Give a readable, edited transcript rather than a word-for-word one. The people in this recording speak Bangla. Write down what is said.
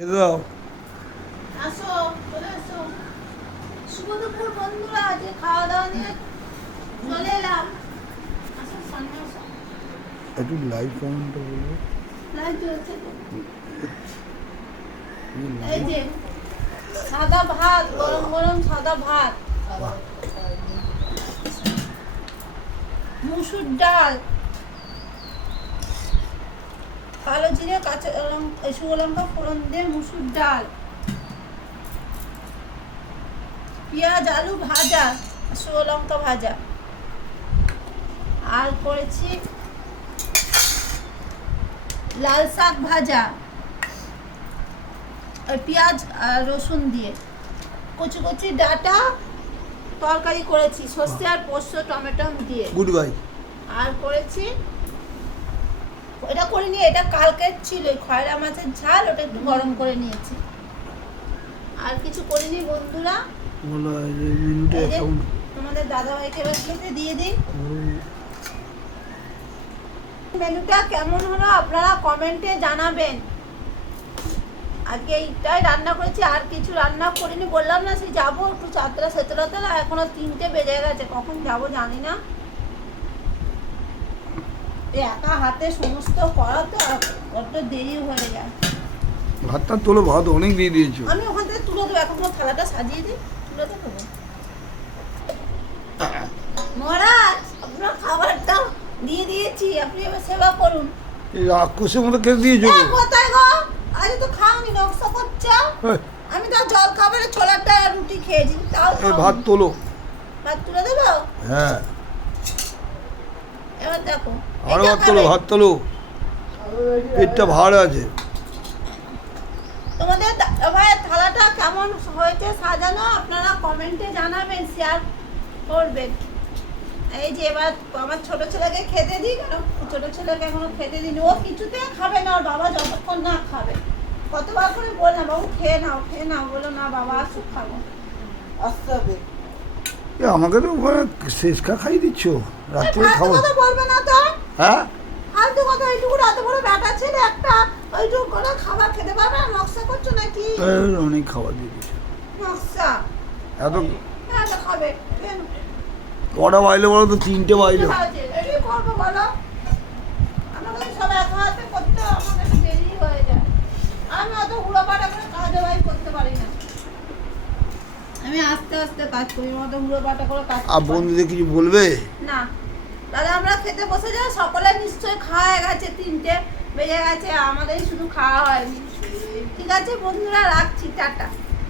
খেতে দাও। আসো, চলে আসো। শুভ দুপুর বন্ধুরা, আজকে খাওয়া দাওয়া নিয়ে চলে এলাম। আসো, সামনে আসো। একটু লাইভ কমেন্টটা বলবো। লাইট জ্বলছে তো। এই এই live- যে সাদা ভাত, গরম গরম সাদা ভাত, বাহ, মুসুর ডাল, কালো জিরে কাঁচা শুকনো লঙ্কা ফোড়ন দিয়ে মুসুর ডাল, পেঁয়াজ আলু ভাজা, শুকনো লঙ্কা ভাজা, আর করেছি লাল শাক ভাজা, আর পেঁয়াজ আর রসুন দিয়ে কচি কচি ডাঁটা তরকারি করেছি সর্ষে আর পোস্ত টমেটো দিয়ে। Good bye. আর করেছি, এটা করিনি, এটা কালকের ছিল খয়রা মাছের ঝাল, ওটা একটু গরম করে নিয়েছি। আর কিছু করিনি বন্ধুরা। বলো এই যে মিনিটে এই যে অ্যাকাউন্ট তোমাদের দাদাভাইকে এবার খেতে দিয়ে দিই। মেনুটা কেমন হলো আপনারা কমেন্টে জানাবেন। আজকে এইটাই রান্না করেছি, আর কিছু রান্না করিনি। বললাম না সেই যাবো একটু চাতরা সেতরাতে, না এখনো 3টে বেজে গেছে, কখন যাব জানি না। এই একা হাতে সমস্ত করা তো বড্ড দেরি হয়ে যায়। ভাতটা তোলো, ভাত অনেক দিয়ে দিয়েছো। আমি ওখান থেকে তুলে দেবো, এখন থালাটা সাজিয়ে দিই, তুলে দেবো। মহারাজ, আপনার খাবারটা দিয়ে দিয়েছি, আপনি এবার সেবা করুন। এই রাক্ষসের মতো খেতে দিয়েছো। এ, কোথায় গো? আজ তো খাওনি, নকশা করছো। এই, আমি তো জল খাবারে ছোলাটা আর রুটি খেয়েছি, তাও এই ভাত খাওনি। তোলো। ভাত তুলে দেবো। হ্যাঁ, এবার দেখো, আরো এটা ভাত তোলো, খাবে। ভাত তোলো। পেটটা ভার আছে। তোমাদের ভাইয়ের থালাটা কেমন হয়েছে সাজানো আপনারা কমেন্টে জানাবেন, শেয়ার করবেন। এই যে এবার আমার ছোট ছেলেকে খেতে দিই, কেন ছোট ছেলেকে এখনো খেতে দিইনি, ও কিছুতে খাবে না, ওর বাবা যতক্ষণ না খাবে। কতবার করে বললাম, বাবু খেয়ে নাও খেয়ে নাও, বলো না বাবা আসুক খাবো। আসতে হবে। এ আমাকে তো শেষকা খাইয়ে দিচ্ছ, রাত্রে খাবো। কথা বলবে না তো, হ্যাঁ, ফালতু কথা। এইটুকু এত বড় ব্যাটা ছেলে একটা ওইটুকু করে খাবার খেতে পারবে না, নকশা করছো নাকি? এই অনেক খাবার দিয়ে দিচ্ছ। নকশা এত হ্যাঁ খাবে, খেয়ে নাও। কটা বাইলে বলো তো? 3টে বাইলে। এটাই করবো বলো, আমাকে তো সব একা হাতে করতে আমাকে একটু দেরি হয়ে যায়। আমি অত হুড়োপাটা করে কাজ ভাই করতে পারি না, আমি আস্তে আস্তে কাজ করি, অত হুড়োপাটা করে কাজ আর বন্ধুদের কিছু বলবে? না। দাদা আমরা খেতে বসে যাই, সকলে নিশ্চয়ই খাওয়া গেছে, 3টে বেজে গেছে, আমাদেরই শুধু খাওয়া হয়নি। ঠিক আছে বন্ধুরা, রাখছি, টাটা।